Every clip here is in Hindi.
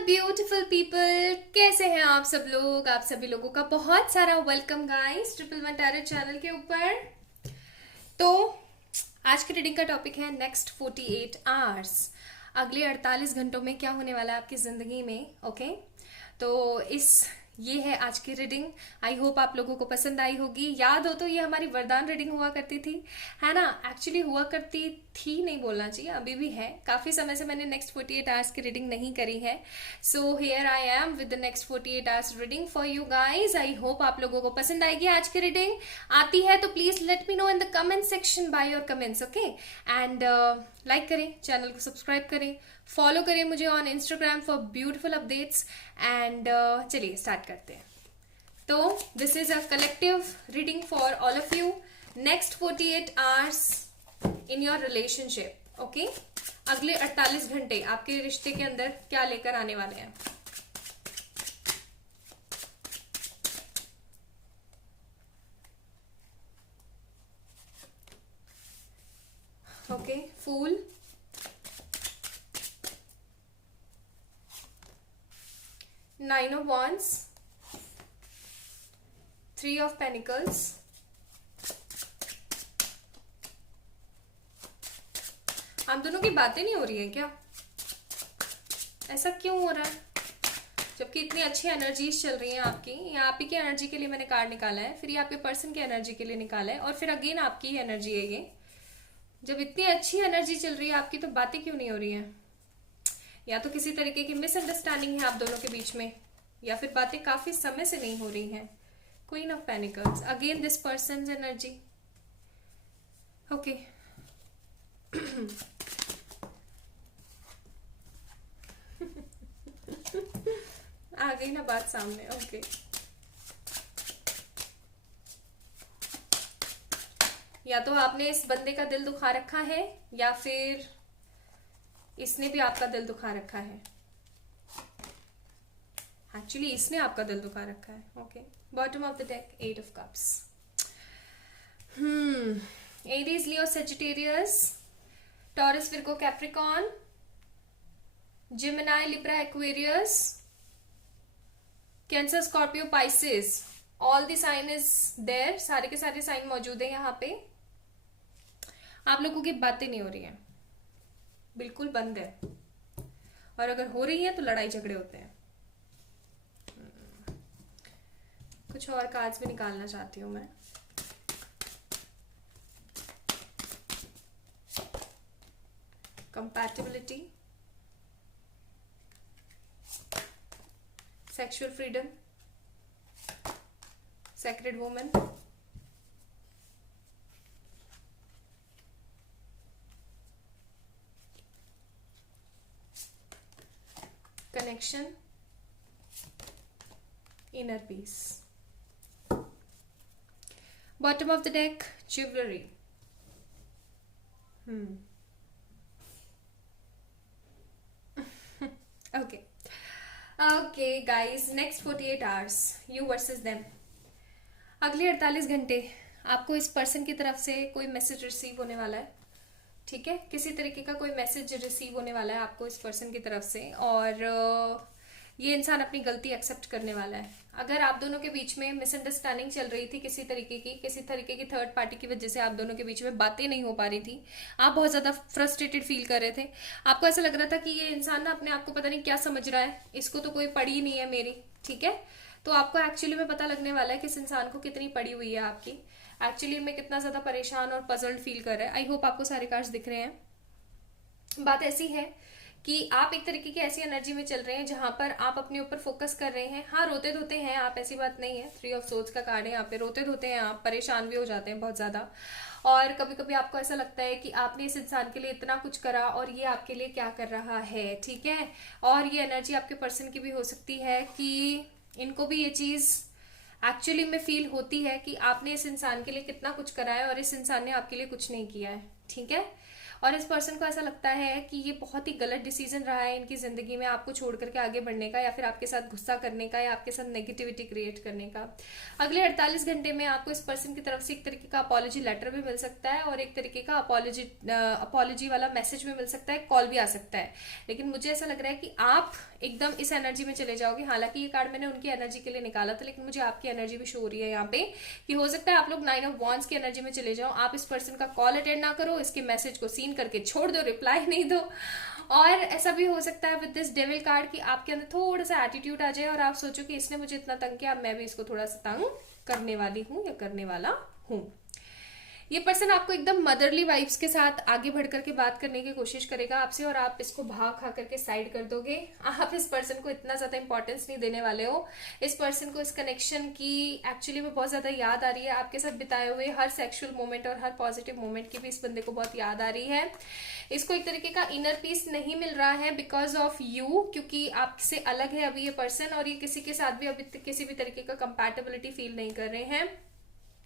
ब्यूटीफुल पीपल, कैसे हैं आप सब लोग। आप सभी लोगों का बहुत सारा welcome guys triple one tarot channel के ऊपर। तो आज की रीडिंग का टॉपिक है नेक्स्ट 48 आवर्स। अगले 48 घंटों में क्या होने वाला है आपकी जिंदगी में। ओके तो ये है आज की रीडिंग। आई होप आप लोगों को पसंद आई होगी। याद हो तो ये हमारी वरदान रीडिंग हुआ करती थी, है ना। एक्चुअली हुआ करती थी नहीं बोलना चाहिए, अभी भी है। काफी समय से मैंने नेक्स्ट 48 आवर्स की रीडिंग नहीं करी है। So here I am with the next 48 hours reading for you guys. I hope आप लोगों को पसंद आएगी आज की रीडिंग। आती है तो please let me know in the comment section by your comments. Okay and like करें, चैनल को सब्सक्राइब करें, फॉलो करें मुझे on Instagram for beautiful updates. And चलिए स्टार्ट करते हैं। तो this is a collective reading for all of you. Next 48 hours in your relationship. Okay, अगले 48 घंटे आपके रिश्ते के अंदर क्या लेकर आने वाले हैं। Okay, fool, nine of wands, three of pentacles, हम दोनों की बातें नहीं हो रही है क्या? ऐसा क्यों हो रहा है जबकि इतनी अच्छी एनर्जीज चल रही हैं आपकी। या आप ही की एनर्जी के लिए मैंने कार्ड निकाला है, फिर ये आपके पर्सन की एनर्जी के लिए निकाला है, और फिर अगेन आपकी ही एनर्जी है ये। जब इतनी अच्छी एनर्जी चल रही है आपकी तो बातें क्यों नहीं हो रही हैं? या तो किसी तरीके की मिसअंडरस्टैंडिंग है आप दोनों के बीच में, या फिर बातें काफी समय से नहीं हो रही हैं। Queen of pentacles, again this person's energy. Okay आ गई ना बात सामने। ओके या तो आपने इस बंदे का दिल दुखा रखा है, या फिर इसने भी आपका दिल दुखा रखा है। एक्चुअली इसने आपका दिल दुखा रखा है। Okay, bottom of the deck, 8 of cups. Aries, Leo, Sagittarius, Taurus, Virgo, Capricorn, Gemini, Libra, Aquarius, Cancer, Scorpio, Pisces. All the sign is there, सारे के सारे साइन मौजूद है यहाँ पे। आप लोगों की बातें नहीं हो रही हैं, बिल्कुल बंद है, और अगर हो रही है तो लड़ाई झगड़े होते हैं। कुछ और कार्ड्स भी निकालना चाहती हूं मैं। Compatibility, sexual freedom, sacred woman, connection, inner peace. Bottom of the deck, jewellery. Okay okay guys, next 48 hours you versus them. अगले 48 घंटे आपको इस पर्सन की तरफ से कोई मैसेज रिसीव होने वाला है। ठीक है, किसी तरीके का कोई मैसेज रिसीव होने वाला है आपको इस पर्सन की तरफ से, और ये इंसान अपनी गलती एक्सेप्ट करने वाला है। अगर आप दोनों के बीच में मिसअंडरस्टैंडिंग चल रही थी किसी तरीके की थर्ड पार्टी की वजह से, आप दोनों के बीच में बातें नहीं हो पा रही थी, आप बहुत ज्यादा फ्रस्ट्रेटेड फील कर रहे थे, आपको ऐसा लग रहा था कि ये इंसान ना अपने आप को पता नहीं क्या समझ रहा है, इसको तो कोई पड़ी ही नहीं है मेरी। ठीक है, तो आपको एक्चुअली में पता लगने वाला है कि इस इंसान को कितनी पड़ी हुई है आपकी, एक्चुअली में कितना ज्यादा परेशान और पजल्ड फील कर रहा है। आई होप आपको सारे कार्ड्स दिख रहे हैं। बात ऐसी है कि आप एक तरीके की ऐसी एनर्जी में चल रहे हैं जहां पर आप अपने ऊपर फोकस कर रहे हैं। हाँ, रोते धोते हैं आप, ऐसी बात नहीं है। 3 ऑफ सोर्ड्स का कार्ड है यहाँ पे। रोते धोते हैं आप, परेशान भी हो जाते हैं बहुत ज्यादा, और कभी कभी आपको ऐसा लगता है कि आपने इस इंसान के लिए इतना कुछ करा और ये आपके लिए क्या कर रहा है। ठीक है, और ये एनर्जी आपके पर्सन की भी हो सकती है कि इनको भी ये चीज एक्चुअली में फील होती है कि आपने इस इंसान के लिए कितना कुछ करा है और इस इंसान ने आपके लिए कुछ नहीं किया है। ठीक है, और इस पर्सन को ऐसा लगता है कि ये बहुत ही गलत डिसीजन रहा है इनकी जिंदगी में आपको छोड़ करके आगे बढ़ने का, या फिर आपके साथ गुस्सा करने का, या आपके साथ नेगेटिविटी क्रिएट करने का। अगले 48 घंटे में आपको इस पर्सन की तरफ से एक तरीके का अपॉलॉजी लेटर भी मिल सकता है, और एक तरीके का अपॉलॉजी वाला मैसेज भी मिल सकता है, कॉल भी आ सकता है। लेकिन मुझे ऐसा लग रहा है कि आप एकदम इस एनर्जी में चले जाओगे। हालांकि ये कार्ड मैंने उनकी एनर्जी के लिए निकाला था, लेकिन मुझे आपकी एनर्जी भी शो हो रही है यहाँ पे कि हो सकता है आप लोग 9 ऑफ वॉन्ड्स की एनर्जी में चले जाओ। आप इस पर्सन का कॉल अटेंड ना करो, इसके मैसेज को सीन करके छोड़ दो, रिप्लाई नहीं दो। और ऐसा भी हो सकता है विद दिस डेविल कार्ड कि आपके अंदर थोड़ा सा एटीट्यूड आ जाए और आप सोचो कि इसने मुझे इतना तंग किया, मैं भी इसको थोड़ा सा तंग करने वाली हूँ या करने वाला हूँ। ये पर्सन आपको एकदम मदरली वाइब्स के साथ आगे बढ़ करके बात करने की कोशिश करेगा आपसे, और आप इसको भाव खा करके साइड कर दोगे। आप इस पर्सन को इतना ज्यादा इंपॉर्टेंस नहीं देने वाले हो। इस पर्सन को इस कनेक्शन की एक्चुअली में बहुत ज्यादा याद आ रही है। आपके साथ बिताए हुए हर सेक्सुअल मोमेंट और हर पॉजिटिव मोमेंट की भी इस बंदे को बहुत याद आ रही है। इसको एक तरीके का इनर पीस नहीं मिल रहा है बिकॉज ऑफ यू, क्योंकि आपसे अलग है अभी ये पर्सन, और ये किसी के साथ भी अभी किसी भी तरीके का कंपैटिबिलिटी फील नहीं कर रहे हैं।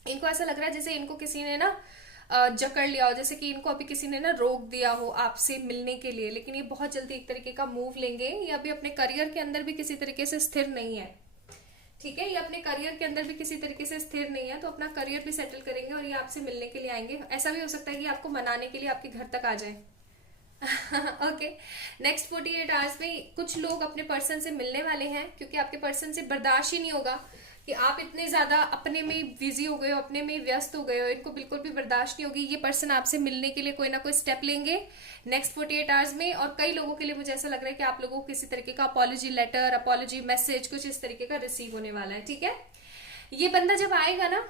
इनको ऐसा लग रहा है जैसे इनको किसी ने ना जकड़ लिया हो, जैसे कि इनको अभी किसी ने ना रोक दिया हो आपसे मिलने के लिए। लेकिन ये बहुत जल्दी एक तरीके का मूव लेंगे। ये अभी अपने करियर के अंदर भी किसी तरीके से स्थिर नहीं है, ठीक है। ये अपने करियर के अंदर भी किसी तरीके से स्थिर नहीं है, तो अपना करियर भी सेटल करेंगे और ये आपसे मिलने के लिए आएंगे। ऐसा भी हो सकता है कि आपको मनाने के लिए आपके घर तक आ जाए। ओके, नेक्स्ट 48 आवर्स में कुछ लोग अपने पर्सन से मिलने वाले हैं, क्योंकि आपके पर्सन से बर्दाश्त ही नहीं होगा कि आप इतने ज्यादा अपने में बिजी हो गए हो, अपने में व्यस्त हो गए हो। इनको बिल्कुल भी बर्दाश्त नहीं होगी। ये पर्सन आपसे मिलने के लिए कोई ना कोई स्टेप लेंगे नेक्स्ट 48 आवर्स में। और कई लोगों के लिए मुझे ऐसा लग रहा है कि आप लोगों को किसी तरीके का अपॉलॉजी लेटर, अपॉलॉजी मैसेज कुछ इस तरीके का रिसीव होने वाला है, ठीक है। ये बंदा जब आएगा ना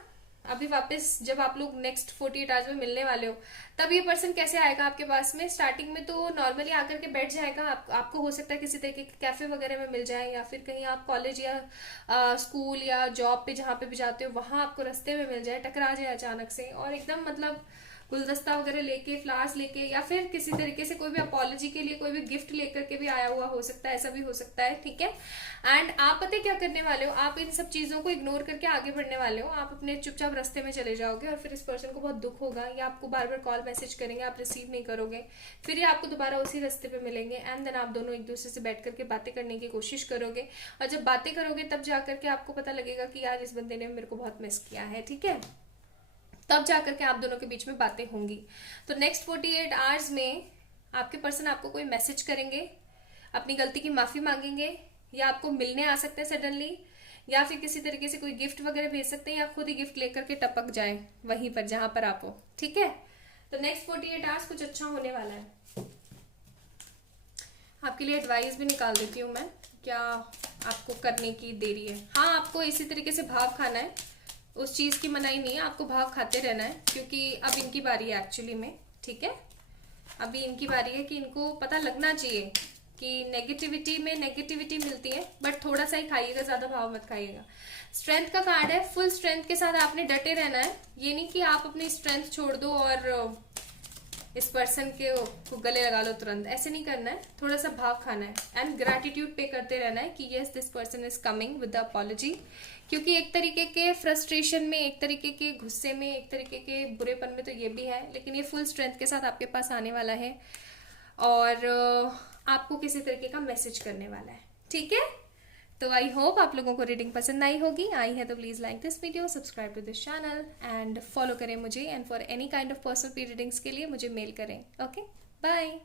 अभी वापस, जब आप लोग नेक्स्ट 48 आवर्स में मिलने वाले हो, तब ये पर्सन कैसे आएगा आपके पास में। स्टार्टिंग में तो नॉर्मली आकर के बैठ जाएगा। आपको हो सकता है किसी तरीके के कैफे वगैरह में मिल जाए, या फिर कहीं आप कॉलेज या स्कूल या जॉब पे जहाँ पे भी जाते हो वहां आपको रास्ते में मिल जाए, टकरा जाए अचानक से, और एकदम मतलब गुलदस्ता वगैरह लेके, फ्लावर्स लेके, या फिर किसी तरीके से कोई भी अपॉलॉजी के लिए कोई भी गिफ्ट लेकर के भी आया हुआ हो सकता है। ऐसा भी हो सकता है, ठीक है। एंड आप पता है क्या करने वाले हो, आप इन सब चीजों को इग्नोर करके आगे बढ़ने वाले हो। आप अपने चुपचाप रास्ते में चले जाओगे, और फिर इस पर्सन को बहुत दुख होगा। या आपको बार बार कॉल मैसेज करेंगे, आप रिसीव नहीं करोगे, फिर ये आपको दोबारा उसी रास्ते पे मिलेंगे। एंड देन आप दोनों एक दूसरे से बैठ करके बातें करने की कोशिश करोगे, और जब बातें करोगे तब जाकर के आपको पता लगेगा कि यार इस बंदे ने मेरे को बहुत मिस किया है, ठीक है। तब जाकर के आप दोनों के बीच में बातें होंगी। तो नेक्स्ट 48 आवर्स में आपके पर्सन आपको कोई मैसेज करेंगे, अपनी गलती की माफी मांगेंगे, या आपको मिलने आ सकते हैं सडनली, या फिर किसी तरीके से कोई गिफ्ट वगैरह भेज सकते हैं, या खुद ही गिफ्ट लेकर के टपक जाए वहीं पर जहां पर आप हो, ठीक है। तो नेक्स्ट 48 आवर्स कुछ अच्छा होने वाला है। आपके लिए एडवाइस भी निकाल देती हूँ मैं, क्या आपको करने की देरी है। हाँ, आपको इसी तरीके से भाव खाना है, उस चीज की मनाही नहीं है, आपको भाव खाते रहना है, क्योंकि अब इनकी बारी है एक्चुअली में, ठीक है। अभी इनकी बारी है कि इनको पता लगना चाहिए कि नेगेटिविटी में नेगेटिविटी मिलती है, बट थोड़ा सा ही खाइएगा, ज्यादा भाव मत खाइएगा। स्ट्रेंथ का कार्ड है, फुल स्ट्रेंथ के साथ आपने डटे रहना है। ये नहीं कि आप अपनी स्ट्रेंथ छोड़ दो और इस पर्सन को गले लगा लो तुरंत, ऐसे नहीं करना है। थोड़ा सा भाव खाना है एंड ग्रैटिट्यूड पे करते रहना है कि yes this person is coming with the apology, क्योंकि एक तरीके के फ्रस्ट्रेशन में, एक तरीके के गुस्से में, एक तरीके के बुरेपन में तो ये भी है, लेकिन ये फुल स्ट्रेंथ के साथ आपके पास आने वाला है और आपको किसी तरीके का मैसेज करने वाला है, ठीक है। तो आई होप आप लोगों को रीडिंग पसंद आई होगी। आई है तो please like this video, subscribe to this channel and follow करें मुझे। And for any kind of personal readings के लिए मुझे मेल करें। Okay, bye.